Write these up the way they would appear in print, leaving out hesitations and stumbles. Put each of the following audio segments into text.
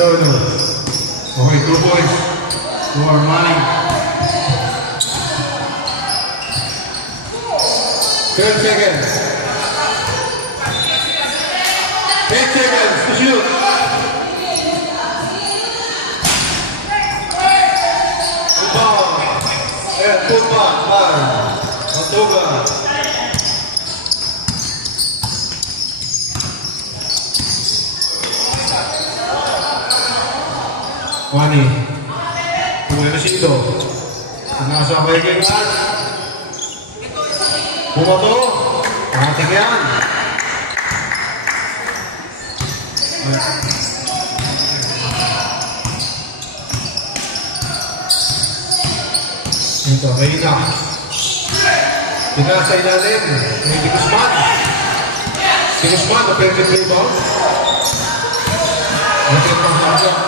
No. Okay, 2 points. More money. 10 seconds. 8 seconds to shoot. Put back, Matuga. Wani. Pumuli na sito. Nasabay kayo yan. Pumato. Ating yan. Ito, Reina. Tinasa ilalim. May Tikusman. Tikusman, offensive rebound.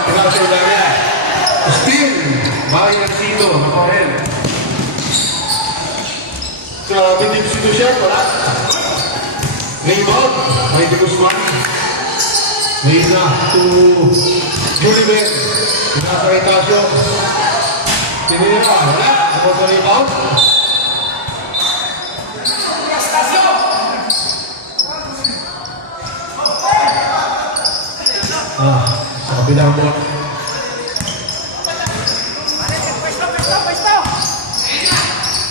Tinasa ilalim. Steal. Bahay ng sino. Nakohel. Sa binib sino siya, wala. Rebound. May Tikusman. Reina to Juliver. Tinasa Itasio. Tinira. Wala. Tapos na rebound. Sa kabilang bot.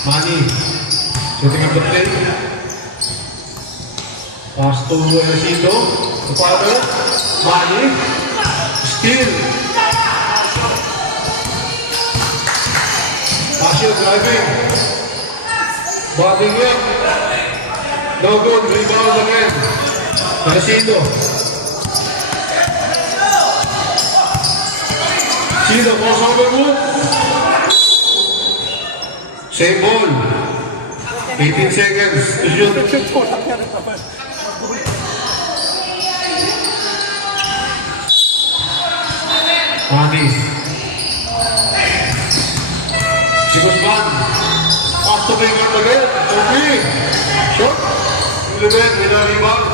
Manny. Shooting up the play. Pass to Ercito. To Father. Manny. Steal. Asio driving. Bobbing in. No good. Rebound again. Ercito. Sino, cross over move. Same ball. 18 seconds to shoot. Manny. Tikusman. Pass to finger again. Okay. Shot. Ulibet with a rebound.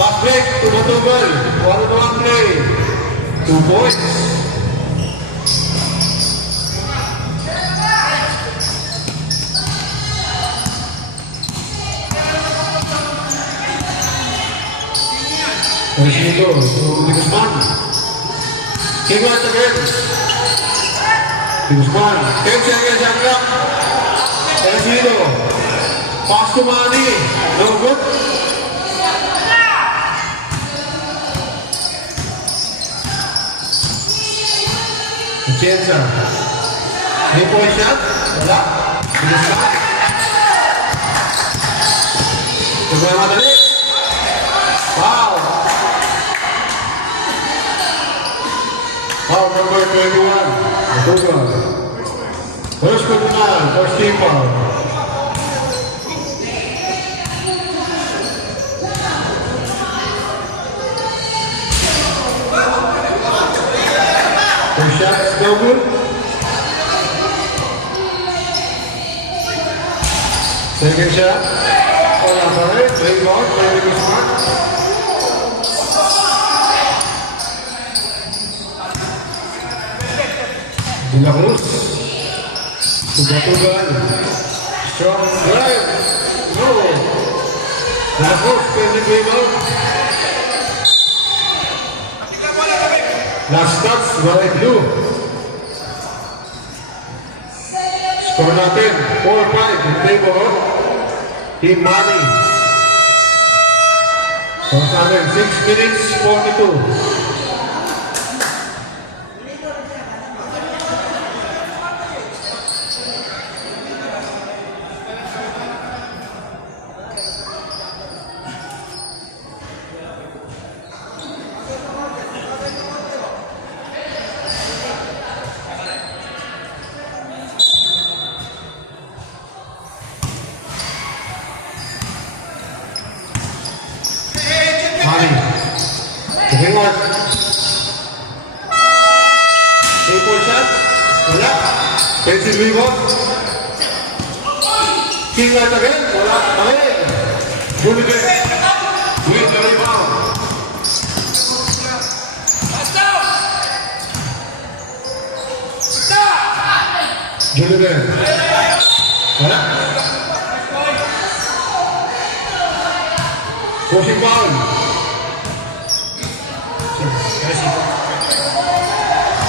Pass break to Matugal. 1-1 play. 2 points. Ercito to Tikusman. King out again. Tikusman. 10 seconds on clock. Ercito. Pass to Manny. No good. Atienza. 3-point shot. Wala. Tikusman. Tikusman madali. Wow. Foul number 21. Matuga. First good man, first team foul. First shot, no good. Second shot. Wala pa rin. Rebound, very smart. De La Cruz. Tugal. Strong drive. No. De La Cruz, pending rebound. Last touch, White Blue. Score natin, 4-5 in favor of Team Manny. So natin, 6 minutes, 42. Ingat. 3-point shot. Wala. Defensive rebound. King out again. Wala. Okay. Juliver. With the rebound. Wala. Pushing foul.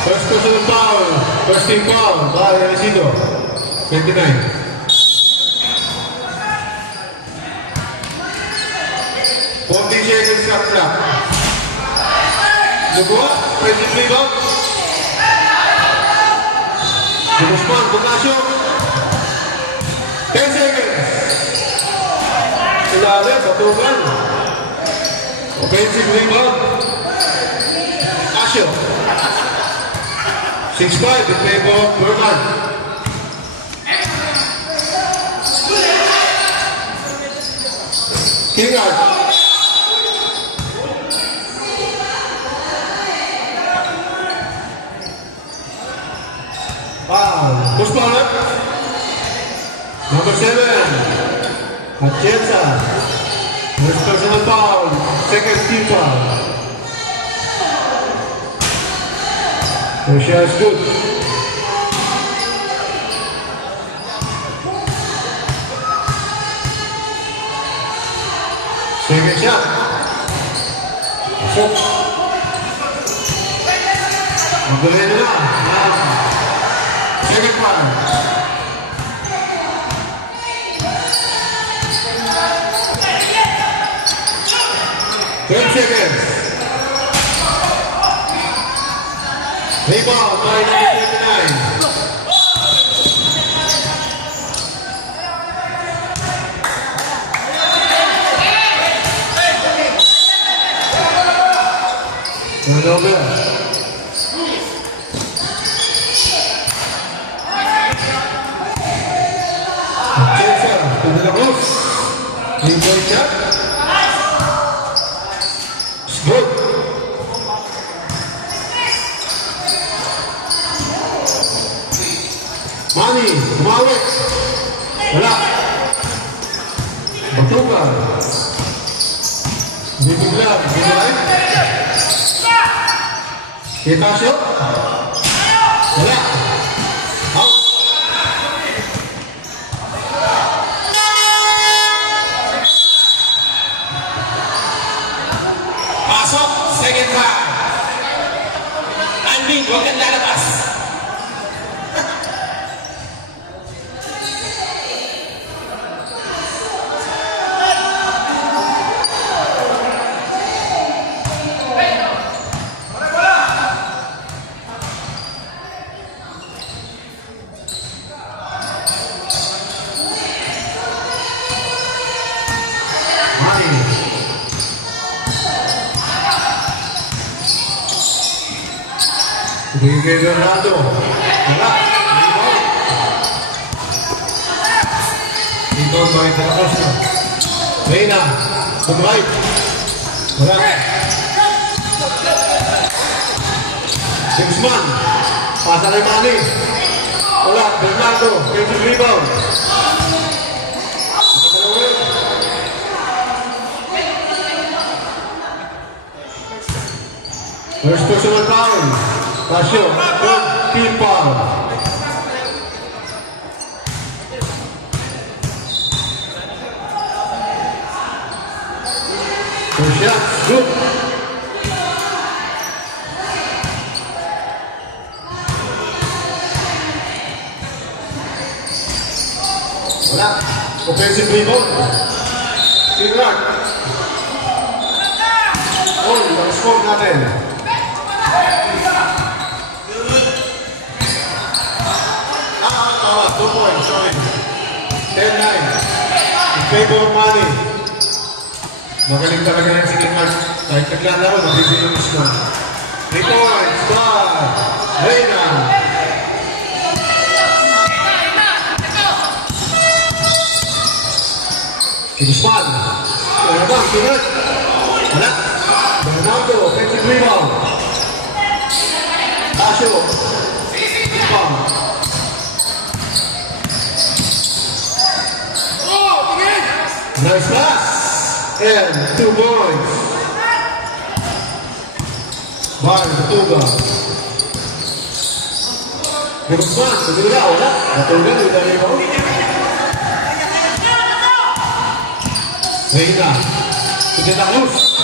First personal foul. First team foul. By Arecido. 29. Seconds shot clock. Lugo, 23 ball. Guzman, Bugnacio. 10 seconds. Ilalim, patukan. Offensive rebound. Asio. 6-5 in favor of Berman. Kingard. Push ball up. Number 7. Atienza. First personal foul. Second team foul. Russia is good. Second shot. Pasok. Magaling na. Second one. Ten seconds. Rebound by number 29. Turnover. To the close. Three-point shot. It's good. Manny, tumawit. Wala. Batuka. Bibigla. Bibigla. Kita shot. Wala. Out. Second time. Andy, huwag kang lalabas. Bigay Bernardo. Wala. Rebound by De La Costa. Reyna. To the right. Wala. Guzman. Pasa kay Manny. Wala. Bernardo. Offensive rebound. First personal foul. Pasyo, third team foul. First shot, good. Wala. Offensive rebound. Tingnan. Oh, ang score natin. Tawa, 2 points, sorry. 10-9. In favor of Manny. Magaling talaga yan si Kingard. Kahit naglalaro, nabibigyan yung score. 3 points, by Reyna. Guzman. Wala ba? Sunod. Wala. Bernardo, offensive rebound. Tasio. Rebound. Nice pass. And 2 points. By Tuga. De Guzman, tumira, wala. Natugan, with the rebound. Reina. To De La Cruz.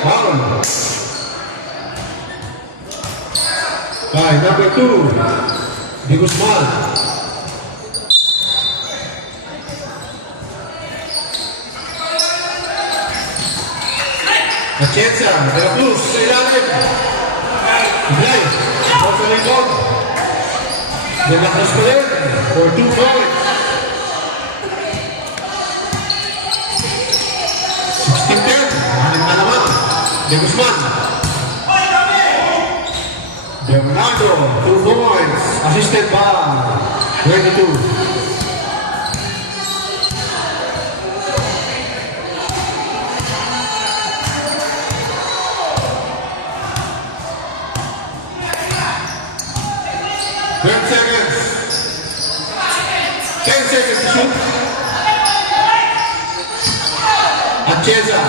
Foul. By number 2, De Guzman. Atienza, De La Cruz, sa ilalim. Iglay, out sa likod. De La Cruz pa rin, for 2 points. 16-10, manin na naman. De Guzman. Bernardo, 2 points, assisted by 22. Seconds. 10 seconds to shoot. Atienza.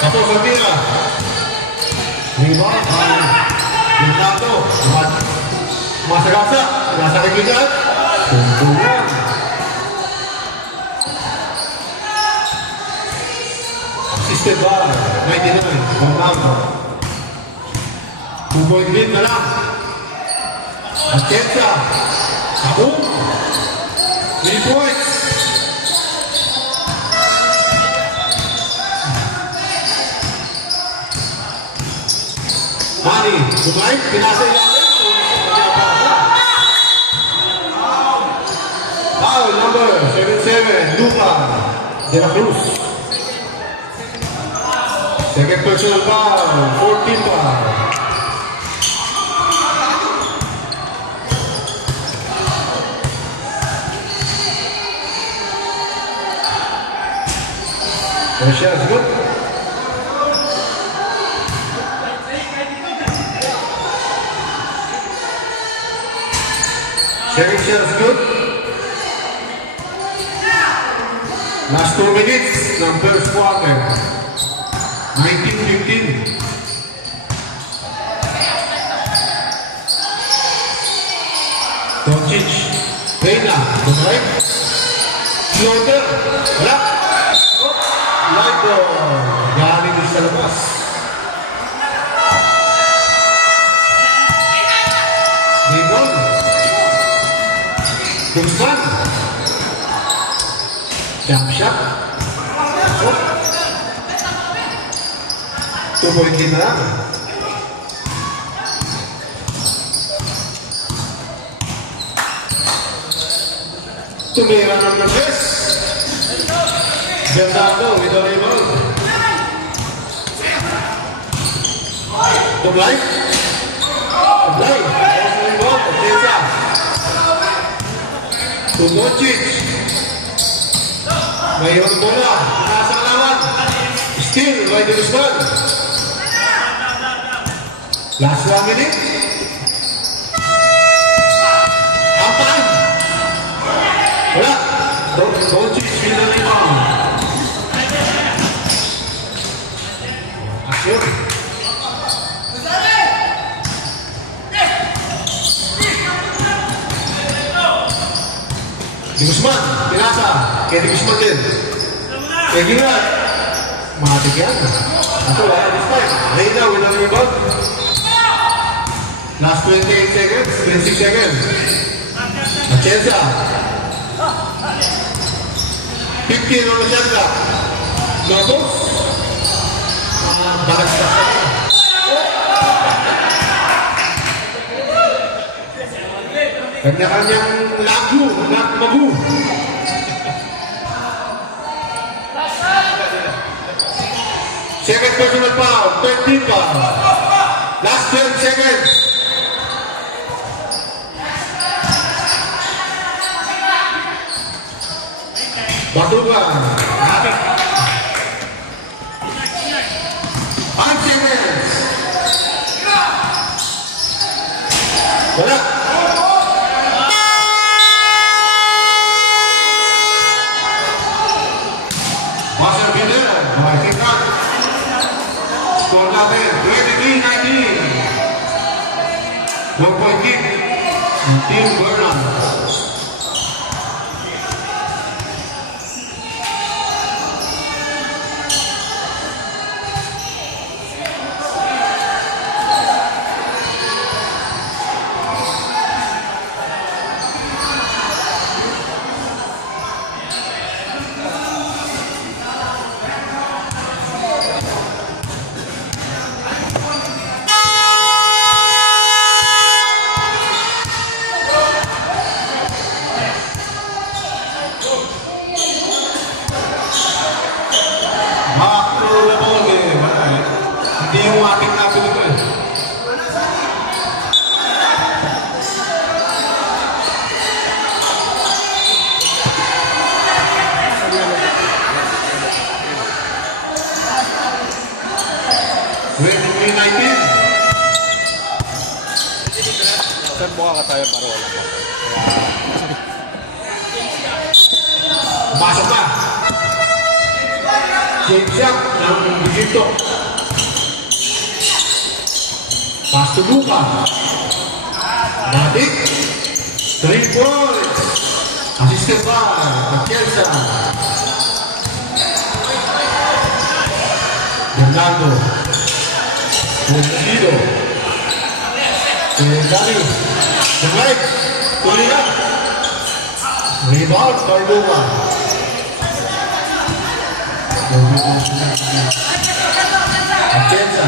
Tapos ang tira. Rebound. Bernardo. Masagasa. Nasa kagitan. Tuntungan. Assisted by 99. Bernardo. 2-point lead na lang. Atienza. Ako. 3 points. Manny, kumain, pinasa ilalim. Foul number 77, Luca De La Cruz. Second personal foul, 14 foul. Shot's good. Second shot's good. Last 2 minutes ng first quarter. 19-15. Doncic. Reina. Kumay. Floater. Wala. Lido, galing din sa labas. Rebound. Guzman. Jump shot. Shot. 2-point lead na lang. Tumira ng nabes. Bernardo with the rebound. Tublay. Tublay. Tapos na rebound. Atienza. Doncic. Mayroon bola. Nasa kalaman. Still by De Guzman. Last 1 minute. Half time. Wala. Doncic with the rebound. Action. De Guzman, pinasa. Kaya De Guzman din. Kaya Gingat. Matik yan. Ako wala this time. Reina with the rebound. Last 28 seconds, 26 seconds. Atienza. 15 on the shot clock. Lobos. Balagtas ka. Kanya-kanyang lagu, magu. Second personal foul, 13 foul. Last 12 seconds. Batugan. 5 seconds. Wala. Buzzer beater. I think not. Score natin, 23-19. 1-point kick. Team Vernon. Hindi yung ating natin ito eh. Sir, buka ka tayo para wala ka. Pasok na. James Young ng Bigito. Pass to Luka. Matik. 3 points. Assisted by Atienza. Fernando. Bumisido. Dani. The right. Tuloy na. Rebound by Luka. Atienza.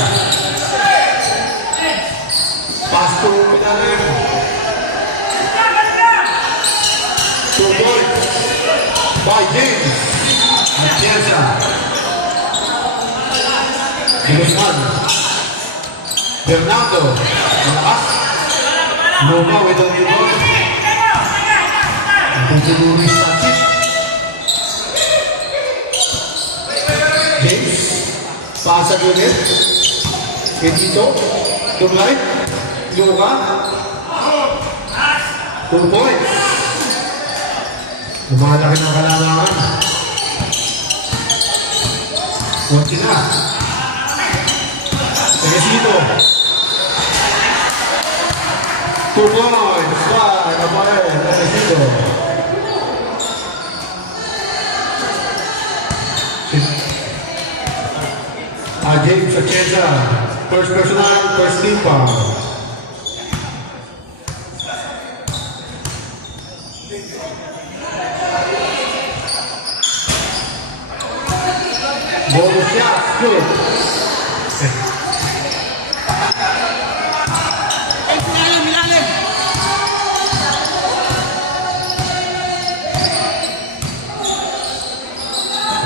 Pass to Pinaren. 2 points by James. Atienza. Guzman. Fernando. Malakas. Luma with the rebound. Continue Sanchez. James. Pasa ulit. Edito. To right. Luka. 2 points. Lumalaki ng kalangangan. Kunti na. Teresito. 2 points. By Rafael Teresito. James Atienza. First personal, first team foul. Bonus shot, good.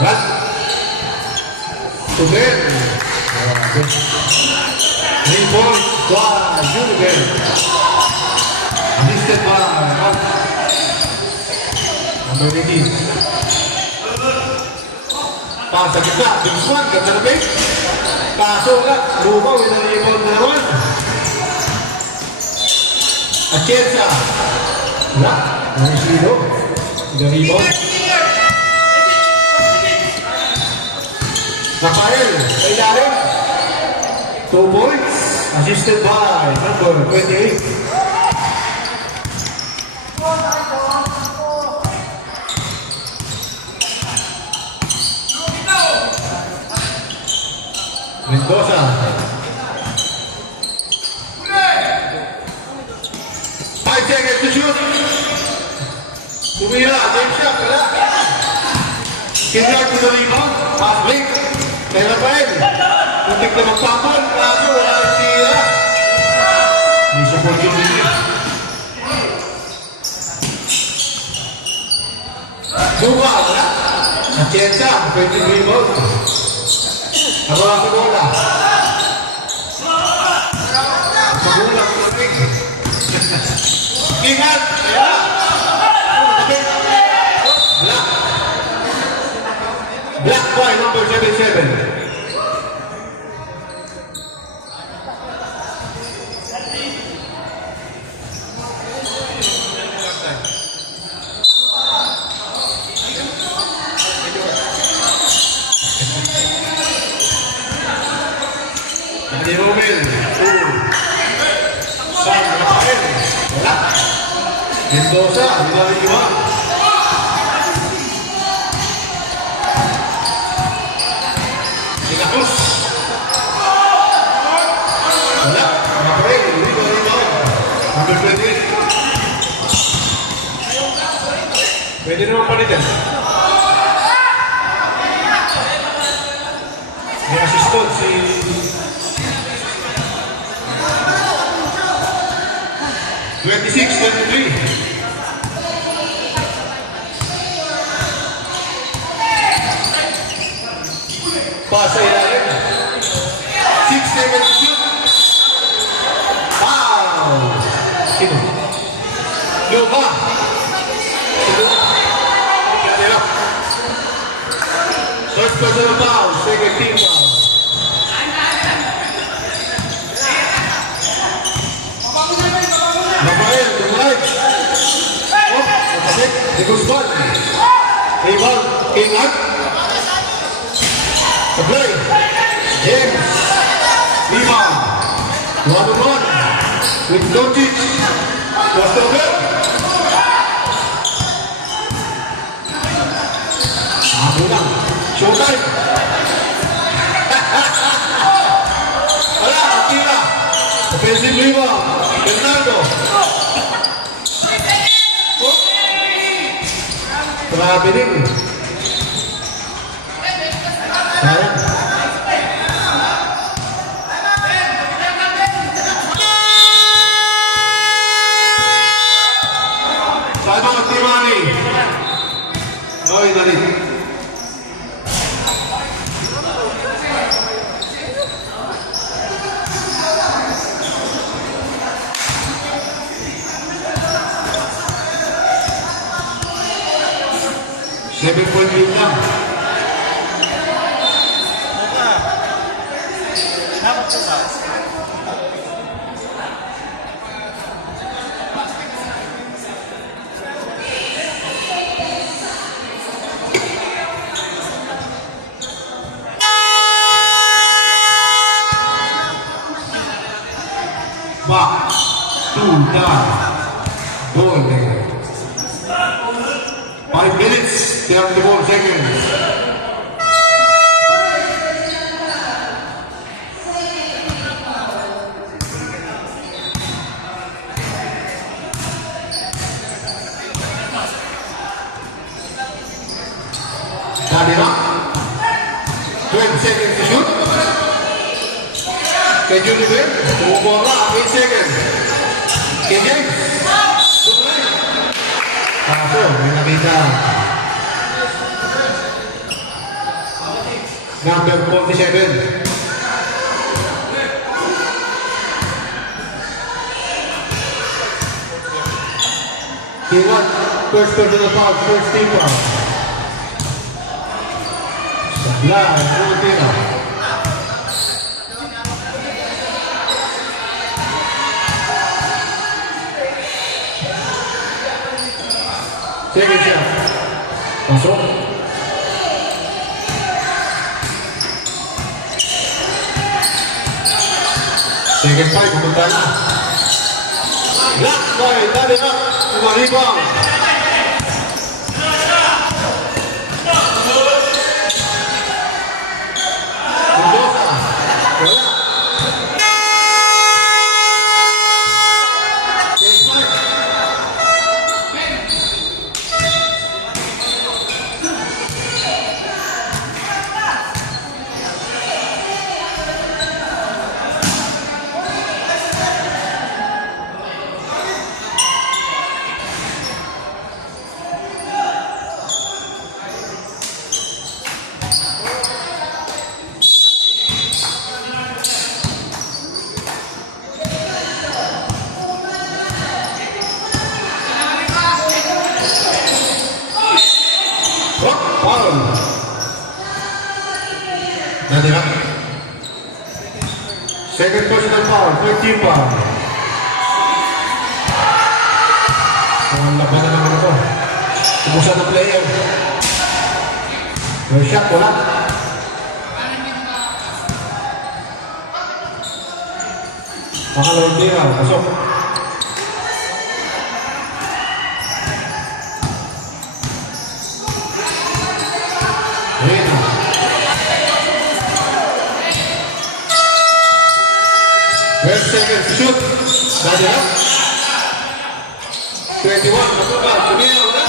Right. To Ben. 3 points by Uniben. Assisted by number 18. Pass sa gitna, Guzman, ganda na big. Kaso nga, Luka with a rebound na naman. Atienza. Wala, Marisido. The rebound. Rafael, kay Darren. 2 points. Assisted by number 28. Mendoza. 5 seconds to shoot. Tumira, James Young, wala. Kinrag to the rebound. Pass break. Kay Rafael. Muntik na magpapon. Kaso wala ang tira. Hindi siya opportunity. Luka, wala. Atienza, 20 rebound. Ako lang sa bola. Magulang ko rin. Ingat! Black. Black by number 77. Di Romel, San Rafael, wala. Mendoza, Hilariba. Sina Cruz. Wala, Mapre, Hilariba. Number 20. Pwede naman palitan. May assistant si... Twenty-six, 23. Pasa ilalim. 6 seconds to shoot. Foul! Sino? Lupa. Sino? Kaya. First personal foul, second team foul. Rafael, to the right. Oh, nakasik. De Guzman. Rival, King Art. The play. James. Rebound. 1-on-1. With Doncic. Was the play. Abunan. Showtime. Wala, Akira. Offensive rebound. Bernardo. Oh. Grabe din. Sayang. Timeout, Timani. Oy, dali. Seven point lead lang. Back to down. Goal there. 5 minutes, 34 seconds. Dali na. 12 seconds to shoot. Kay Julian, tumubora, 8 seconds. Kay James. Kaso, may nakita. Number 47. He won first personal foul, first team foul. Sabla, Filipino. Second shot. Pasok. Second five, pumunta na. Black boy, dali na. Tumaribang. Mendoza. Wala. Case five. Foul. Nanti nak. Second personal foul, third team foul. Ang laban na naman ito. Tumusan ng player. May shot, wala. Pangalawang tira, pasok. Reyna. First second shoot. Dali up. 21. Matugal. Tumira. Wala.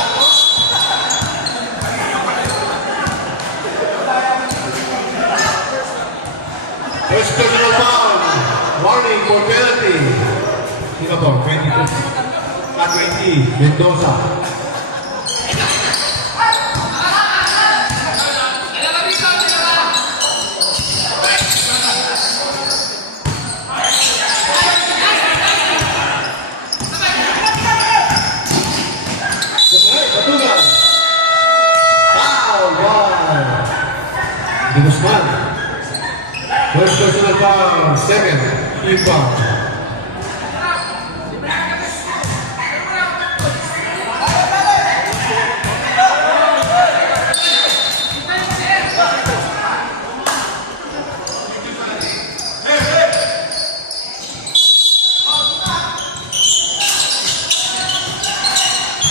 First personal foul. Warning for penalty. Sino to? 22. 20. Mendoza. Matugal. Foul. One. Di Guzman. First personal foul. Second. Team foul.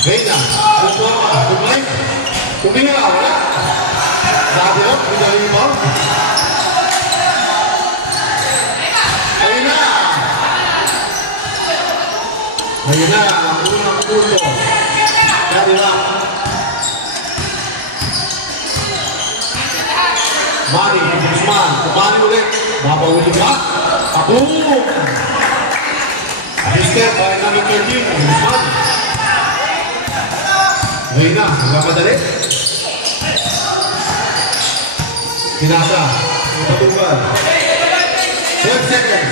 Reyna, tumay, tumira, wala. Sabi lang, pinali mo. Ayun na. Ayun na, ang unang punto. Sabi lang. Manny, Guzman, kumani ulit. Mapahuli ka. Kaboom! Mister, by number 13, Guzman. Reyna, nagkamadali. Pinasa. Patugal. 12 seconds.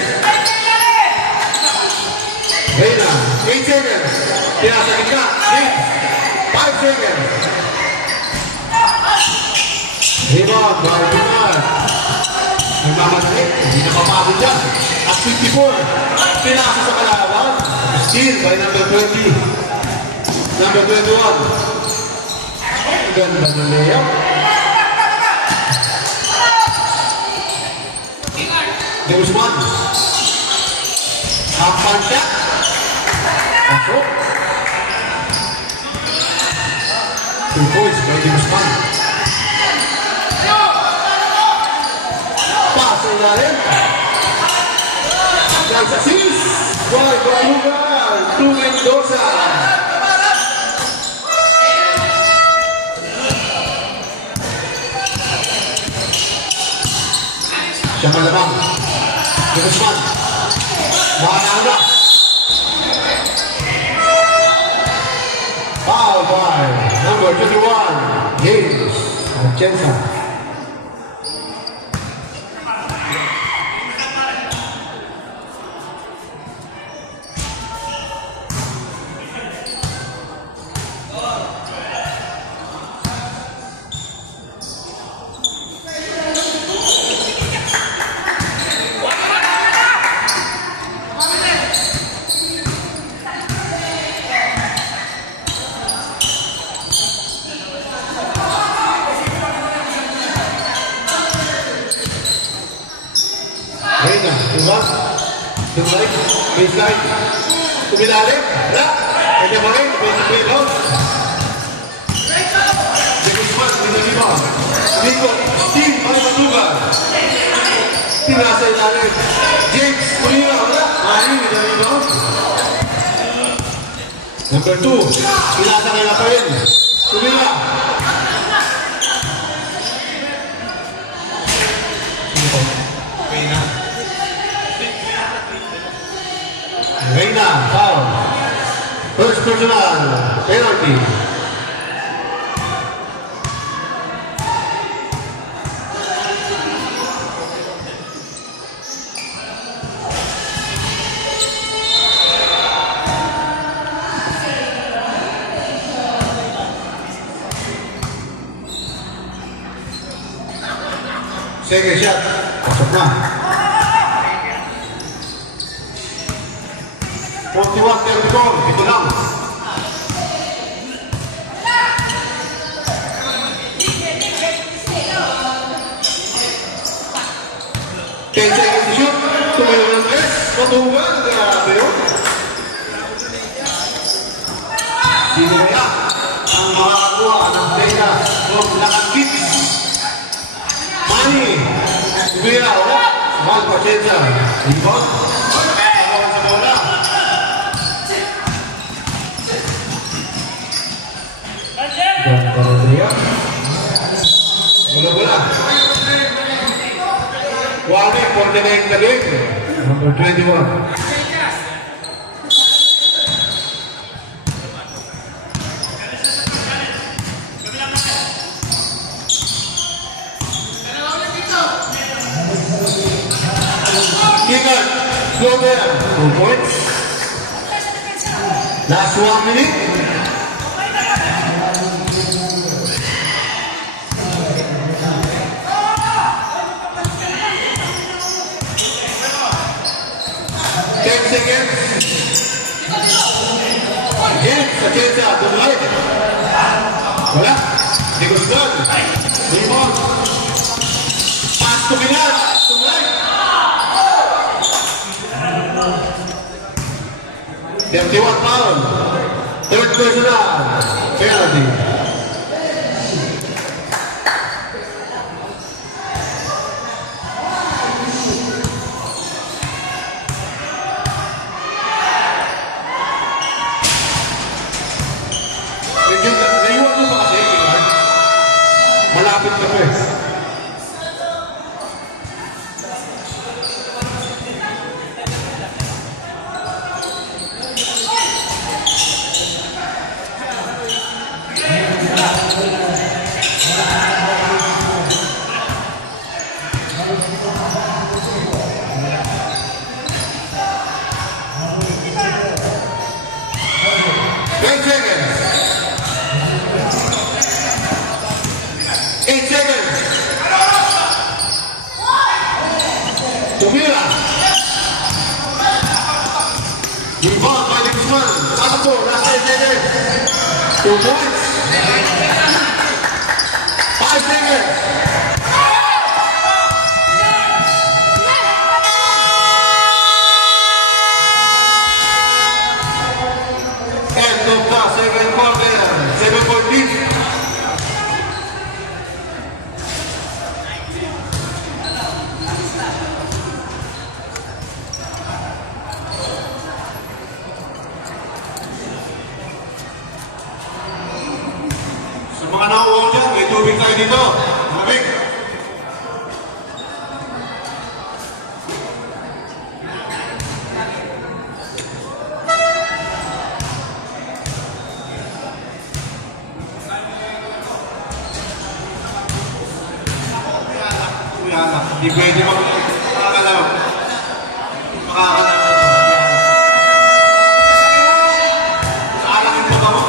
Reyna, 8 seconds. Pinasa gitna. 5 seconds. Rebound, by Guzman. Nagmamadali. Hindi na papabot dyan. At 54. Pinasa sa kalaban. Steal by number 20. Number 21. Ganda ng layup. De Guzman. Hampan siya. Pasok. 2 points by De Guzman. Pass sa ilalim. Nice assist. By Balugan. To Mendoza. Siya malamang. De Guzman. Mahanala. Foul by number 21. James Atienza. Reyna, tumas, tumalik, baseline, tumilalim, wala, kanya pa rin, may out. De Guzman, pinalima, Nico, Steve, ay matugal. Tinasa ilalim, James, Pulina, wala, Mari, pinalima. Number 2, tinasa kaya pa rin, Pulina. Reyna, foul. First personal, penalty. Second shot, pasok na. 41-34, ito lang. Ten seconds to shoot. Tumayo ng tres. Matugal. Grabe yun. Sino kaya ang makakuha ng Vegas from Lakang Kicks? Manny. Tumira, wala. Mal Pacenza. Rebound. Kawan sa bola. Ganda Rodrigo. Bola-bola. Wali for the next game. Number 21. Kicker. Global. 2 points. Last 1 minute. Seconds. Again, Sacenza, to the right. Wala. Negosyon. Rebound. Pass to Pinar. To the right. 31 foul. Third personal. Penalty. Naiwan mo ba kasi, Ilan? Malapit ka pa eh. Tumira. Rebound by the Guzman. Tatakbo. Last 10 seconds. 2 points. 5 seconds. End of the second quarter. 7-point lead. Sa mga nakuha dyan, may tubig tayo dito. Malamig. Hindi pwede makakalaw. Makakalaw. Aalakin mo ka mo.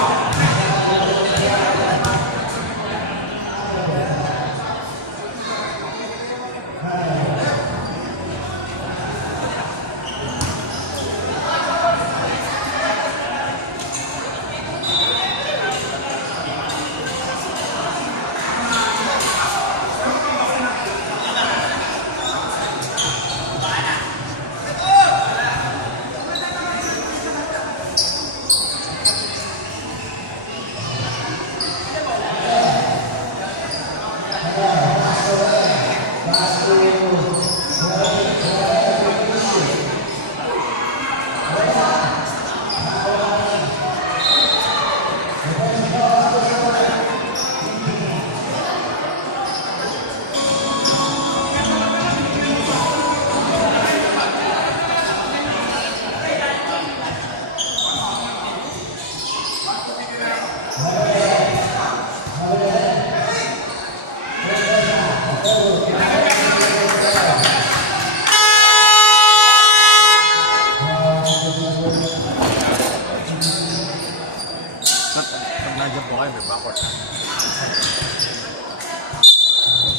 Pag nandiyan po kayo, may backward.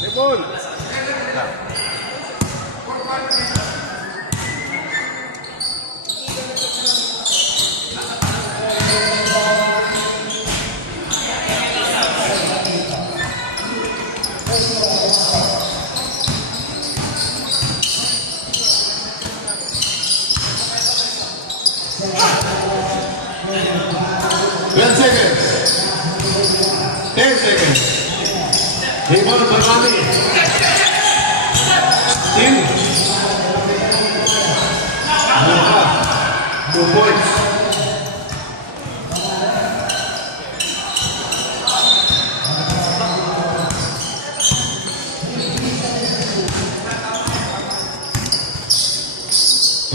May ball! Seconds. 10 seconds. Rebound by Mami.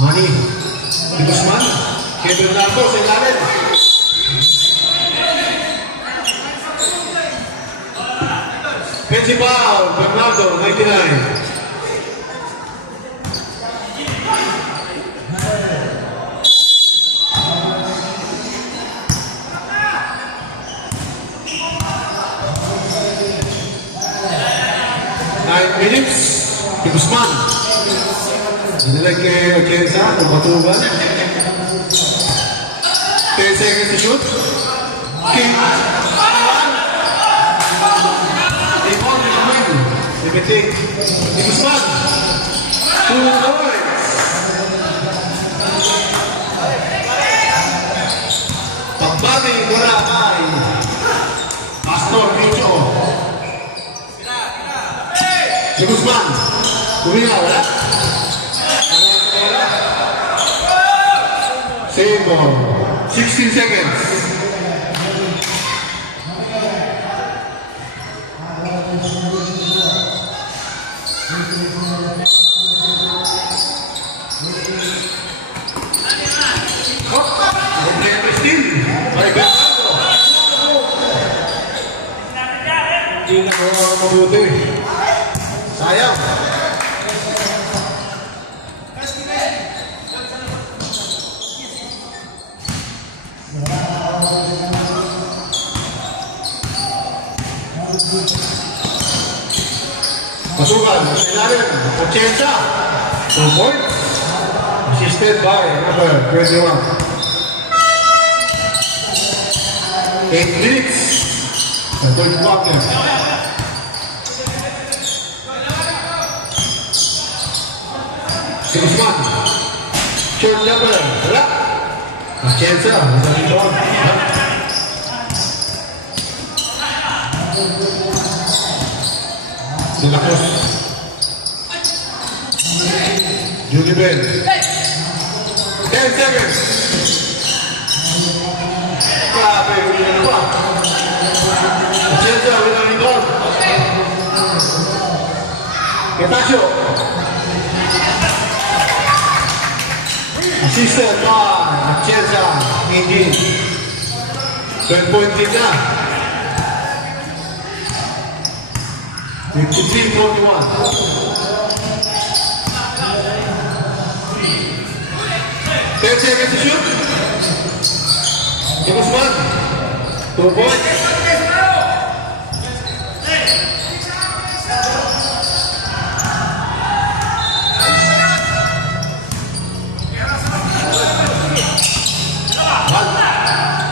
Manny. Di Guzman. Kevin Bernardo sa ilalim. Principal, Bernardo, 99. Minutes, Di Guzman. Dinilag kay Atienza, tumatugan. 10 seconds to shoot. King. Ibon, Ibon. Limiting. Di Guzman. 2 points. Pagbati mula kay Pastor Micho. Di Guzman. Huminga, wala? Save ball. 16 seconds. Okay, Christine. Bye, Bernardo. Hindi na ko mabuti. Sayang. Pasukan, ilalim, Atienza. 2 points. Assisted by number 21. 8 minutes. The third quarter. Guzman. Short jumper. Wala. Atienza. Isang rebound. De La Cruz. Julie Bell. 10 seconds. Grabe, ano ba? Atienza, wala rebound. Getacio. Assisted by Atienza. Hindi. 12-point lead na. 53-41. 10 seconds to shoot. Di Guzman. 2 points.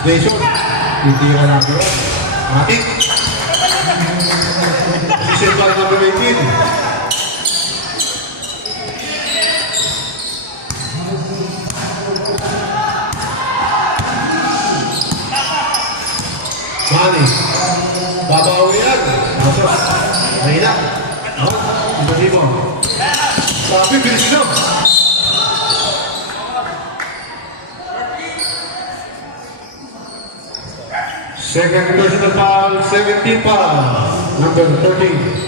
Play shot. Titira natin. Matik. Sisipal number 18. Manny. Babawi yan. Masas. Mahina. Iba-iba. Sabi, bilis nyo. Second personal foul, 17 foul, number 13.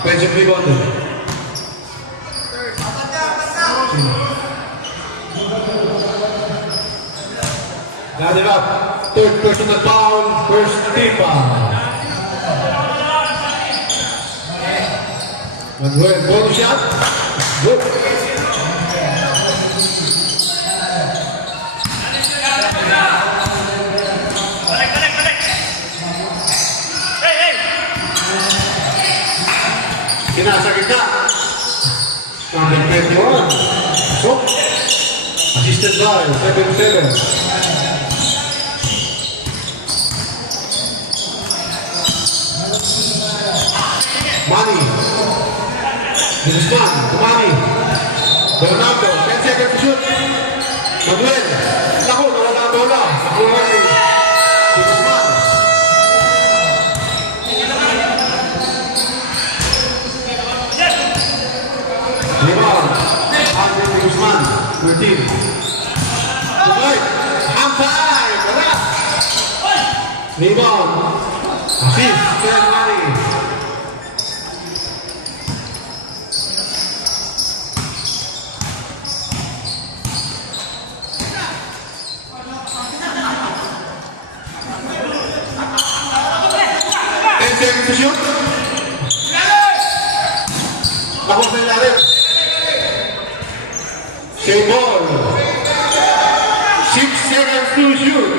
Benjamin rebound. Got it up. Third personal foul, first team foul. Manuel, bonus shot. Good. Kinasa kita. Number 21. So, assisted by 7-7. Manny. Guzman, to Manny. Bernardo, 10 seconds to shoot. Manuel. Naku, nawala ang bola. Nakuha ni Guzman. Rebound. Andre Guzman, 13. Tonight, Hampay. Wala. Rebound. Assist. Kaya Manny. Seconds to shoot. Ako sa ilalim. Save ball. 6 seconds to shoot.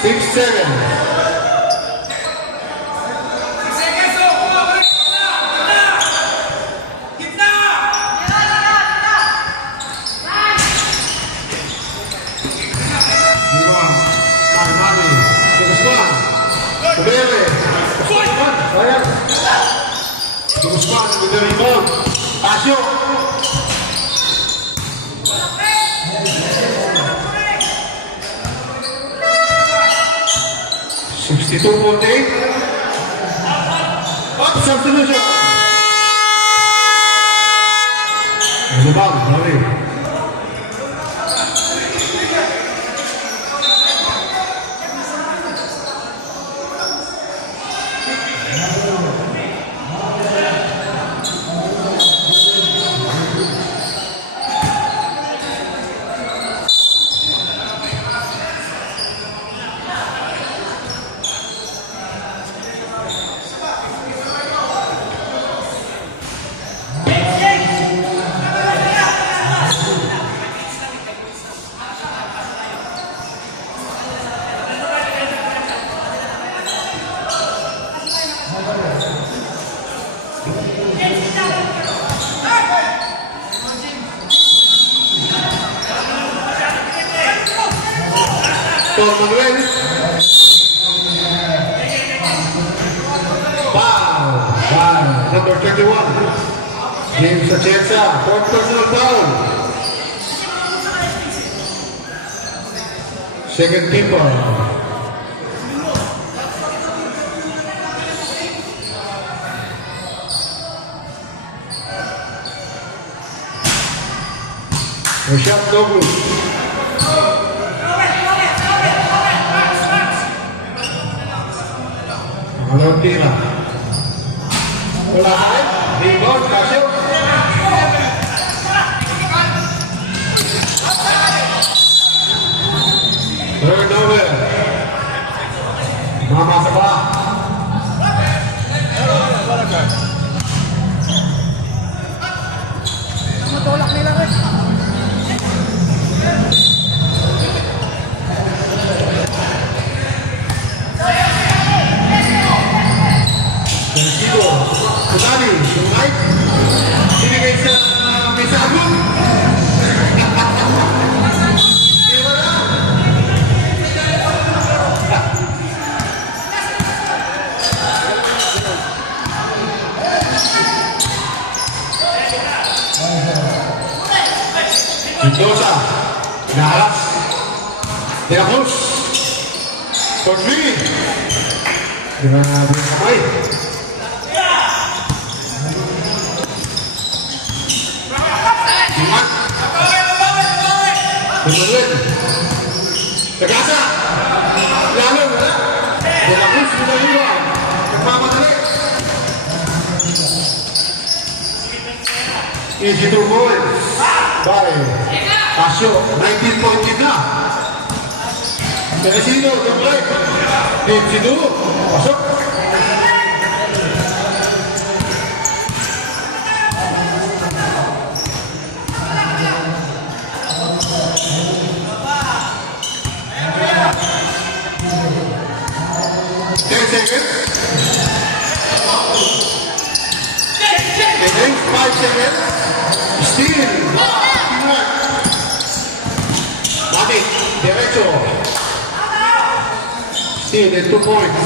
6 seconds. Guzman with the rebound. Asio. $62.8. Substitution. Rebound, Ravi. Manuel. Foul. Number 31. James Atienza. Fourth personal foul. Second team foul. No shot, no good. Walang tira. Wala ka rin. Rebound, Casio. Turnover. Mamasa pa. Matulak nila rin. Gansido, Kudali, tonight, binigay sa Misagun. Tira lang. Mendoza, Naras, De La Cruz, for three. Grabe kamay. Simat. Manuel. Tagasa. Lalo, wala. De La Cruz, Minaliwa. Nagmamadali. Easy to goals. By Casio, 19 point lead na. Teresino, the break. Dinsido, pasok. Seconds. Against 5 seconds. Still. Matic, derecho. Still, there's 2 points.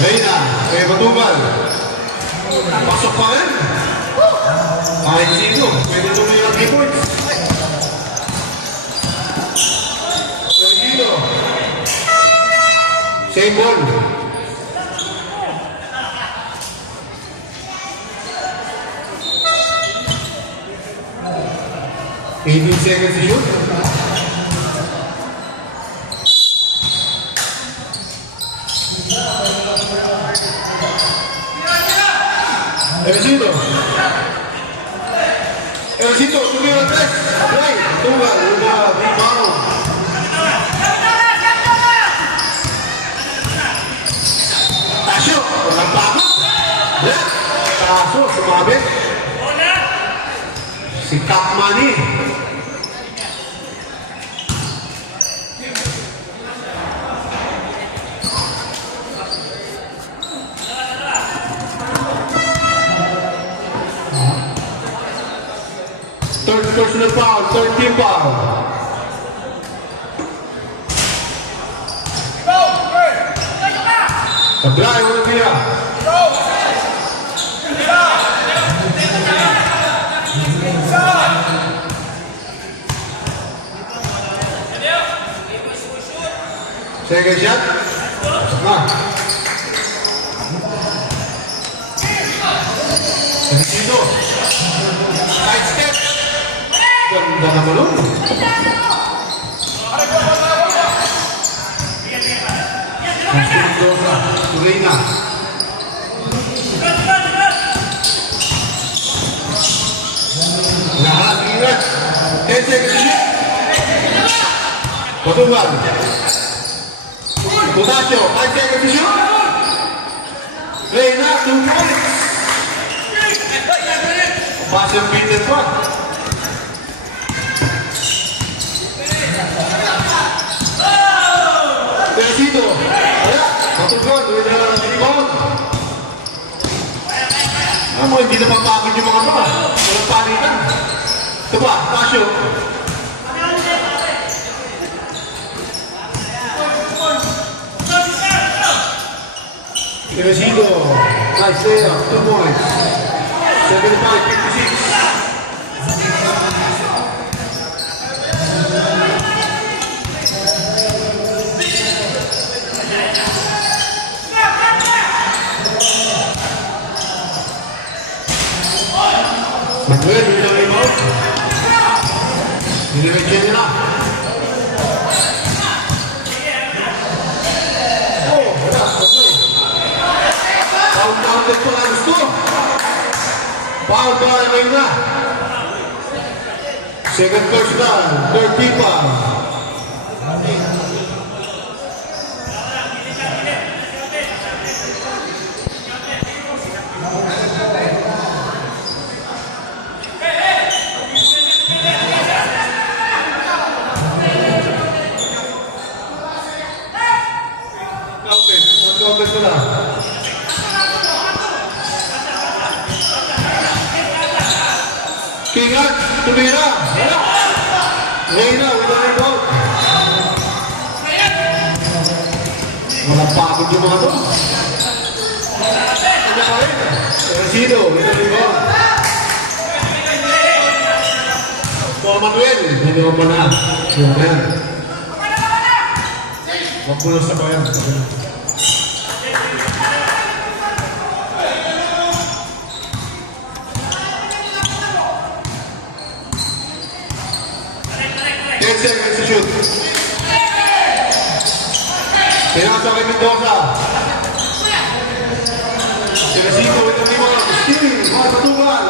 Reyna, kay Batugal. Pasok pa rin. Kahit sino, pwede tuloy ang 3 points. Sergino. Same ball. Eighteen seconds to shoot. Ercito. Ercito, tumira 3. Play. Tugal, rebound. Tasyo, walang bakit. Yeah. Taso, sumabit. Si Kapmani. Third personal foul, third team foul. Sabray, walang tira. Second shot. Dito. Side step. Ganda naman nun. Mendoza, Reyna. Lahat, ingat. 10 seconds shoot. Batugal. Butasyo, 5 seconds shoot. Reyna, 2 points. Pass yung beaten pa. Ercito. Batugal, with a rebound. Alam mo, hindi na mapapagod yung mga ba. Walang palitan. Ito ba, Tasyo. Ercito. Nice layup, 2 points. 75-56. Manuel, yun ang rebound. Nilirigyan nila. Oh, wala. Okay. Foul-counted pa nga gusto. Foul ba ngayon na? Second personal, third team foul. Counted ko na. Kingat, tumira. Reyna, with a rebound. Walang pagod yung mga to. Ano pa rin? Ercito, with a rebound. Manuel, hindi mo pa na. Yung yan. Magpulos na ba yan? 10 seconds to shoot. Pinasa kay Mendoza. Ercito with the rebound. Steal. Batugal.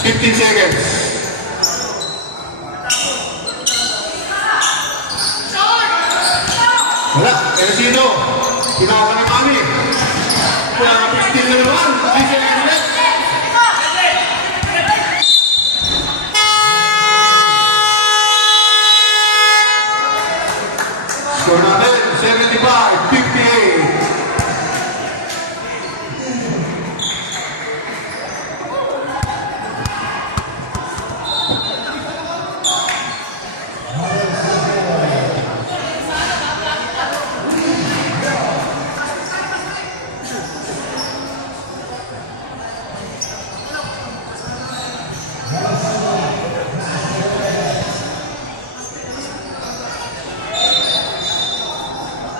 15 seconds. Wala. Ercito. Pinasa kay Manny. Wala na 15 na naman. 3 seconds ulit. Score natin, 75-58.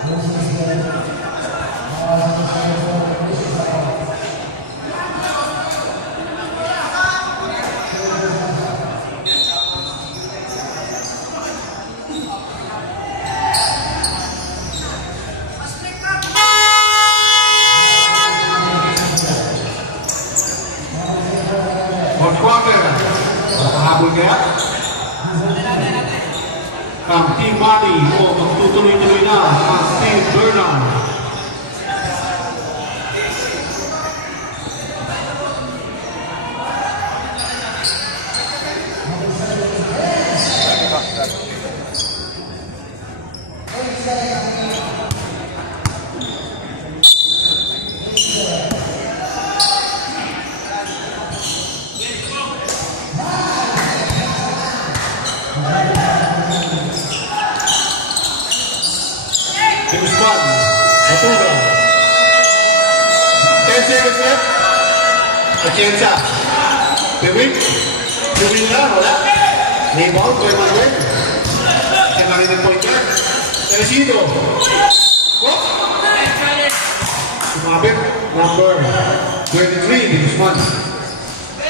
Fourth quarter. Makahabol kaya? Ang Team Bali o magtutuloy-tuloy na ang Team Bernard. Guzman, Matuga. 10 seconds left. Atienza. Dewey. Dewey na, wala. Rebound, kay Manuel. Siya na rin ang point guard. Teresito. Oh! Sumabit. Number 23, di Guzman.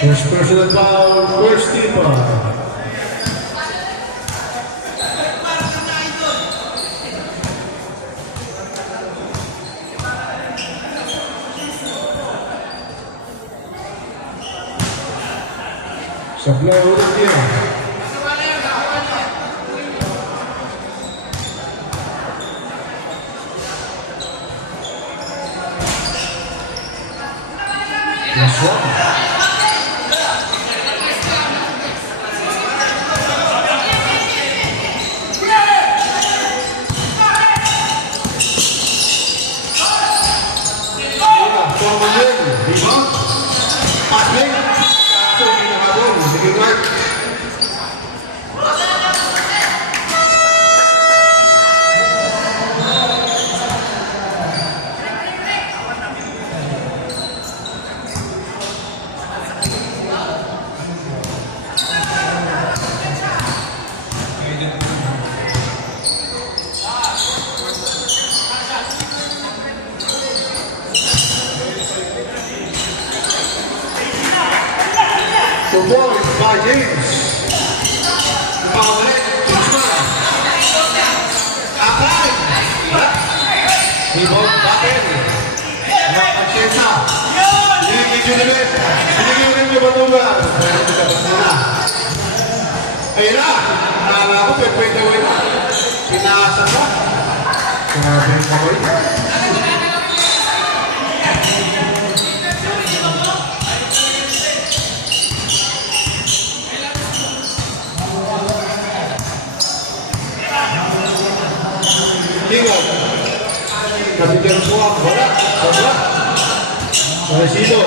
First personal foul, first team foul. Sablay ulit niya. Last one. Formanin, rebound, passing, kaso hinahabol, sige guard. The points by James. Pabalik, Guzman. Apan. Rebound, Baten. Atienza. Binigay Junibet. Binigay rin yung Batuga. Pero magkabas na. Ayun na. Nala ko, pwede away na. Pinaasa pa. Sinabi yung makoy. Tinggal. Nabigyan po ako. Wala. Wala. Teresito.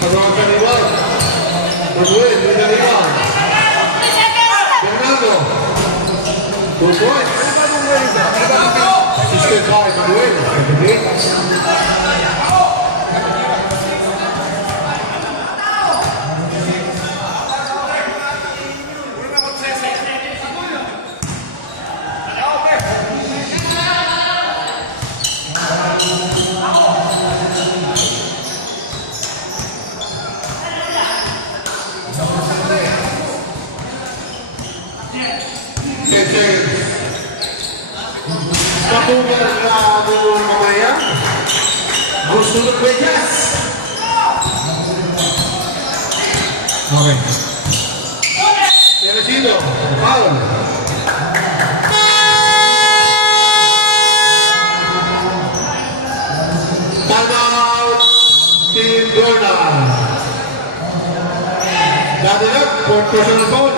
Pagawang kaniwag. Manuel, may kaniwag. Bernardo. 2 points. Assisted by Manuel. Kagabit. Patugan na mga mamaya. Gusto ng Vegas. Okay. Teresito. Foul. Timeout. Team Bernard. Dati na, fourth personal foul.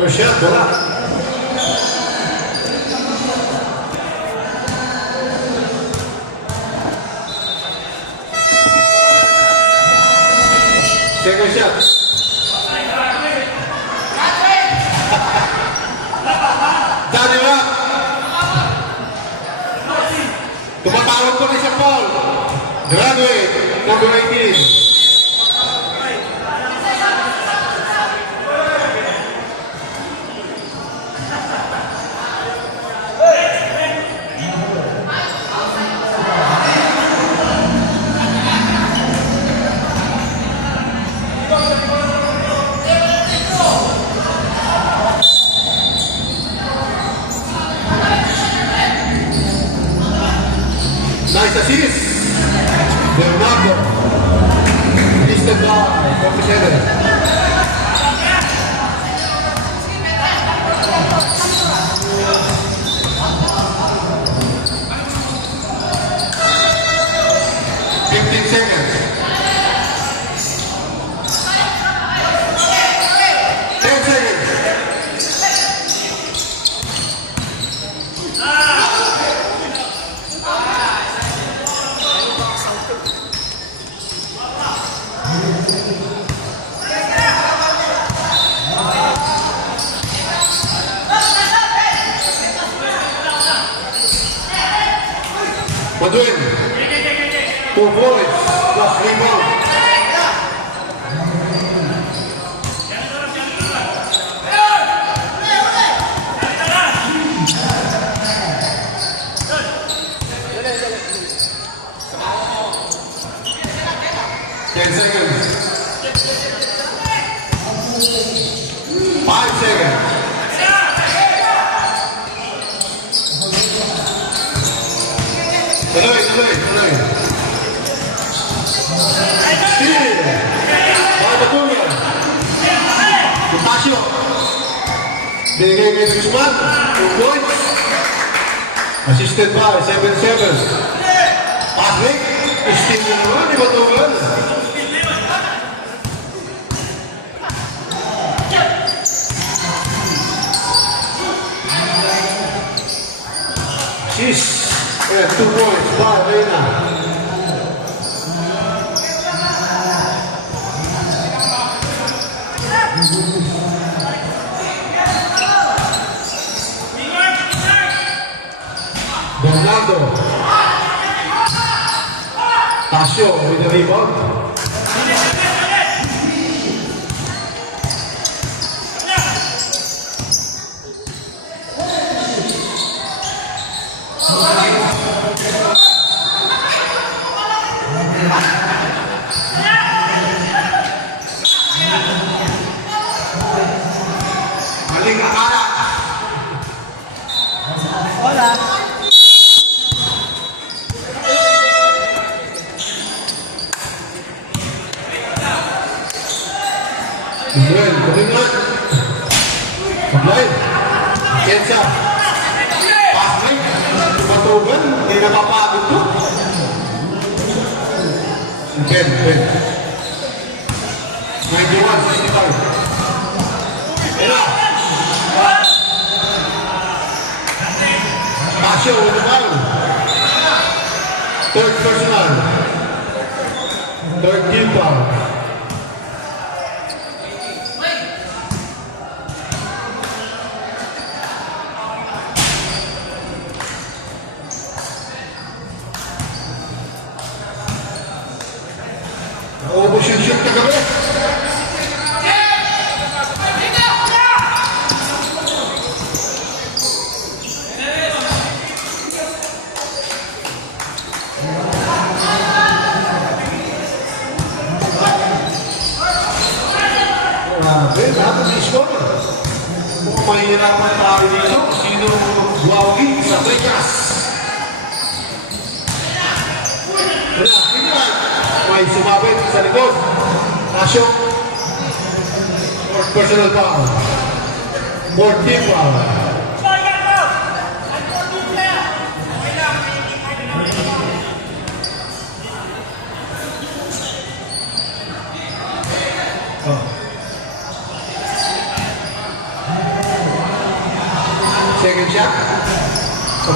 First shot, bola. Second shot. Dali lang. Tumatawag ko rin sa Paul. Graduate, number 18. Nice assist. Bernardo. Listed by 47. Seconds. 10 seconds. Madrid, 2 points plus rebound. Ten seconds. 5 seconds. Tuloy. Steal. Batugan. Lutasio. Binigay kay Guzman. 2 points. Assisted by 7-7. Patrick. Steal na naman ni Batugan. And 2 points by Reina. Bernardo. Tasio with the rebound. Maling akala. Hola. Well, komitmen. Paglay. Kensa. Paslay. Batugan. Hindi napapagod to. Ben. 91-65. Ena. Tasio with the ball. Third personal. Third team foul. Naubos yung shoot na gabi. Grabe, dapat i-score. Kung mahihirapan tayo dito, sino guwagi sa Vegas? May sumabit sa likod. Tasyo. Fourth personal foul. Fourth team foul.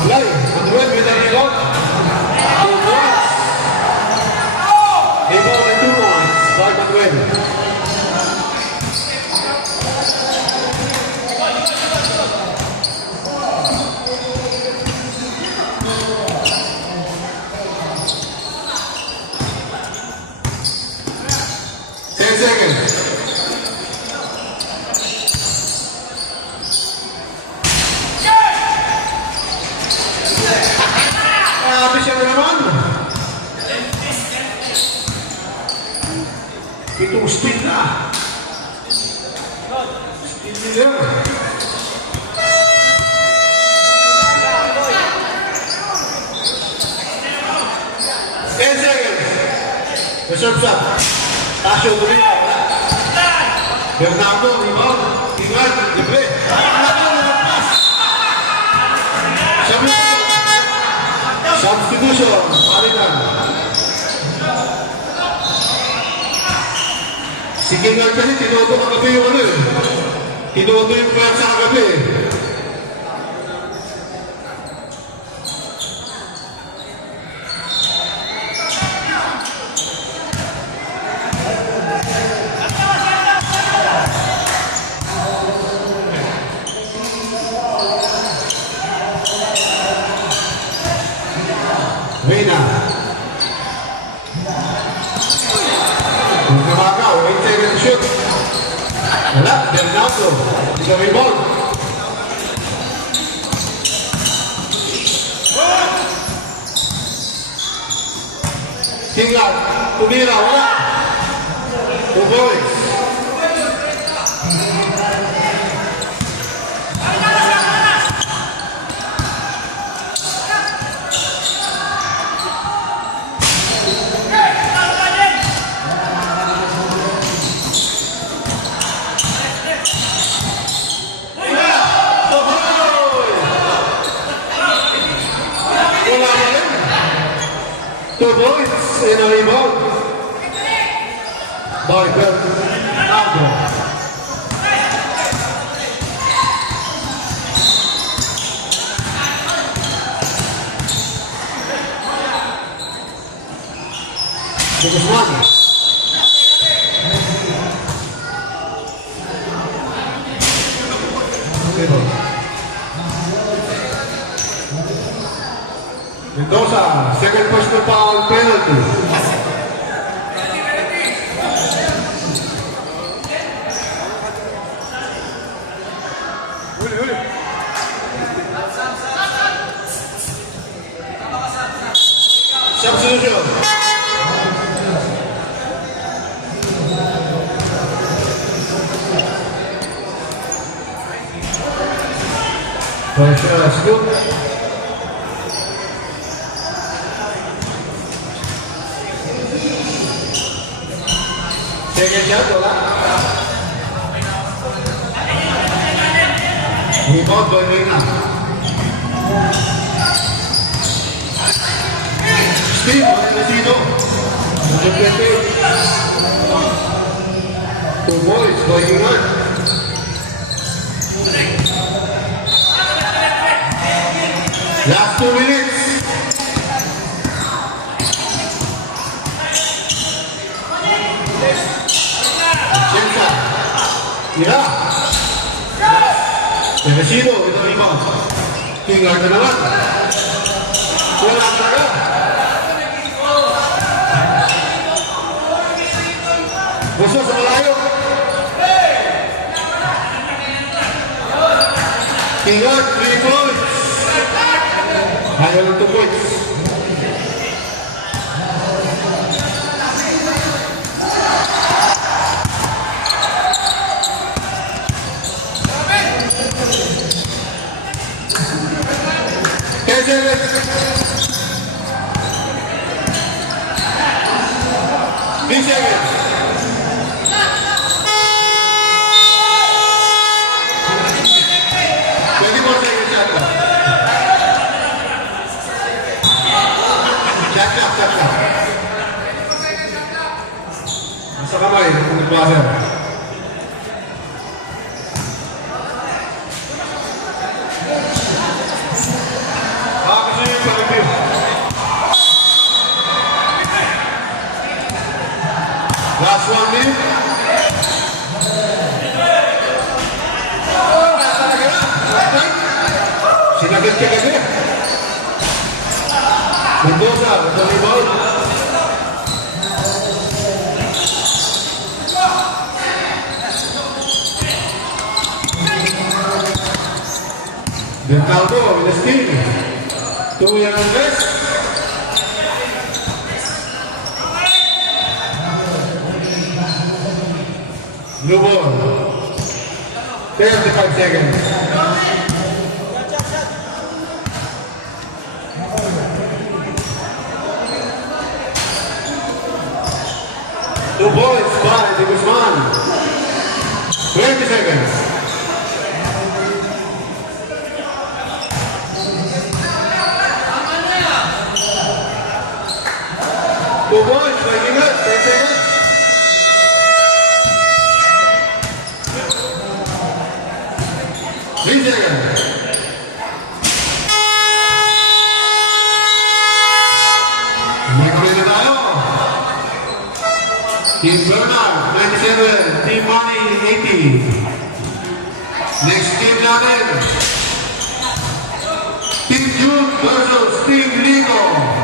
Sablay, Manuel with the rebound. 2 points. Rebound and 2 points by Manuel. Seconds. Grabe siya na naman. Itong speed na. Speed nila. 10 seconds. Reserve shot. Tasyo tuloy. Bernardo, rebound. Tingnan, libre. Substitution. Palitan. Si Kingal kasi tinoto kagabi yung ano eh. Tinoto yung pwersa kagabi eh. Reyna. Kung namakaw, 8 seconds shoot. Wala, Bernardo. Isa rebound. Tingnan, tumira, wala. 2 points. Two points in a rebound by Bernardo. Biggest one. Mendoza, second personal foul penalty. Substitution. Pressure, scoop. Second shot, wala. Rebound by Reyna. Steve, Valentino. Number 28. 2 points by Ingat. Last 2 minutes. Chenka. Tira. Teresino, ito rebound. Tinggal na naman. Wala talaga. Gusto sa malayo. Tinggal, 3 points. Ayaw ng 2 points. Nasa kamay, kung nagbaser. Mendoza, with the rebound. Bernardo with the steal. 2 young guys. Blue ball. 35 seconds. Two points by De Guzman. 20 seconds. Two points by Ingat. 10 seconds. Three seconds. Micro na tayo. Team Bernard, 97. Team Manny, 80. Next team natin. Team Jude versus Team Ligo.